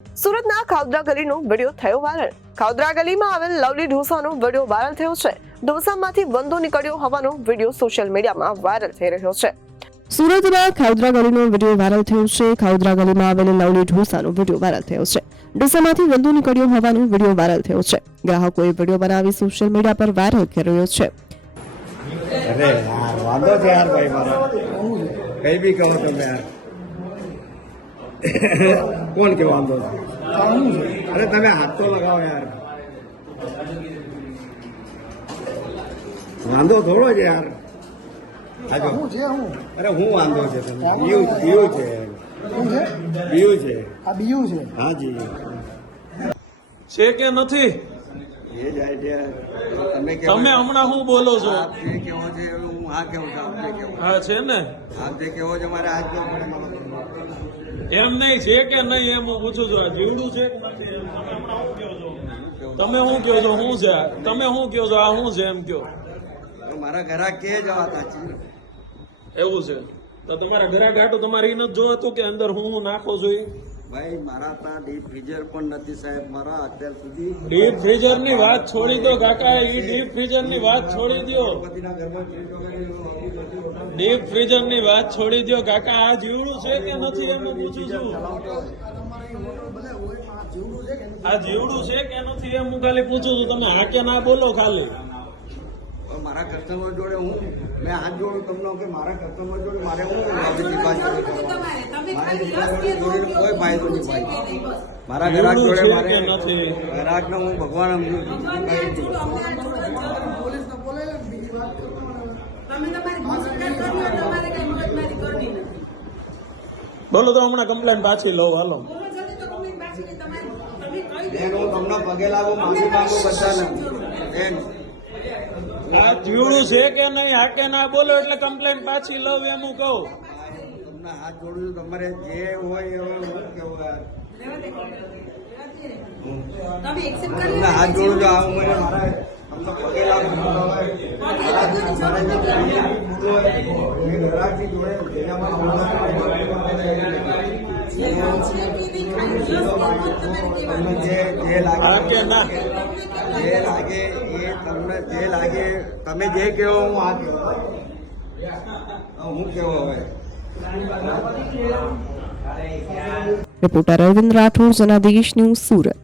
સુરતના ખાઉદરા ગલીનો વિડીયો થયો વાયરલ। ખાઉદરા ગલીમાં આવેલ લવલી ઢોસાનો વિડીયો વાયરલ થયો છે। ઢોસામાંથી વંદો નીકળ્યો હોવાનો વિડીયો સોશિયલ મીડિયામાં વાયરલ થઈ રહ્યો છે। સુરતના ખાઉદરા ગલીનો વિડીયો વાયરલ થયો છે। ખાઉદરા ગલીમાં આવેલ લવલી ઢોસાનો વિડીયો વાયરલ થયો છે। ઢોસામાંથી વંદો નીકળ્યો હોવાનો વિડીયો વાયરલ થયો છે। ગ્રાહકોએ વિડીયો બનાવી સોશિયલ મીડિયા પર વાયરલ કરી રહ્યો છે। अरे यार वांदो छे यार भाई मारे कई भी कहो तुम यार कौन के वांदो छे? अरे तमे हाथ तो लगाओ यार वांदो थोड़ो छे यार आजो अरे हूँ वांदो छे तमे बीयू छे बीयू छे આ બીયુ છે हाँ जी છે કે નથી? ये जाए छे तमे के તમે હમણાં શું બોલો છો? आप जे केવો छे હું આ કેવું છું આપ જે કેવો હા છે ને, આપ જે કેવો છો મારે આજ કેવું પડે મારો એમ નહીં છે કે નહીં એમ હું પૂછું છું। આ જીવડું છે કે નથી એમ તમે હમણાં શું કહો છો? તમે શું કહો છો? શું છે? તમે શું કહો છો? આ શું છે એમ કહો? મારા ઘરા કે જવાતા છે એવું છે તો તમારા ઘરા ઘાટો તમારે એ નથી જોવાતું કે અંદર હું નાખો છો? ભાઈ મારા ત્યાં ડીપ ફ્રીઝર પણ નથી સાહેબ મારા અત્યાર સુધી ડીપ ફ્રીઝર ની વાત છોડી દો કાકા, એ ડીપ ફ્રીઝર ની વાત છોડી દો। ગણપતિના ઘરમાં ફ્રીજ વગર ડીપ ફ્રીઝર ની વાત છોડી દો કાકા, આ જીવડું છે કે નથી એમ હું પૂછું છું। આ જીવડું છે કે નથી એમ હું ખાલી પૂછું છું। તમે હા કે ના બોલો ખાલી। મારા કસ્ટમર જોડે હું મેં હાથ જોડું તમને કે મારા કસ્ટમર જોડે મારે હું કોઈ ફાયદો નહીં ભાઈ મારા ગ્રાહક જોડે મારે ગ્રાહકને હું ભગવાન સમજુ છું બોલો તો હમણાં કમ્પ્લેન પાછી લો હાલો। બેન હું તમને પગે લાગુ માફી માંગુ બધાને બેન આ જીવડું છે કે નહીં હા કે ના બોલો એટલે કમ્પ્લેન પાછી લઉં એમ હું કહું। તમને હાથ જોડું છું તમારે જે હોય એ હું કેવું યાર તમને હાથ જોડું છું આ ઉંમરે મારા તમને પગે લાગુ ગ્રાહકની જોડે જે હા કે ના જે લાગે એ તમને જે લાગે તમે જે કહો હું આ કહો હું કેવો હવે રિપોર્ટર અરવિંદ રાઠોડ, જનાદેશ ન્યૂઝ, સુરત।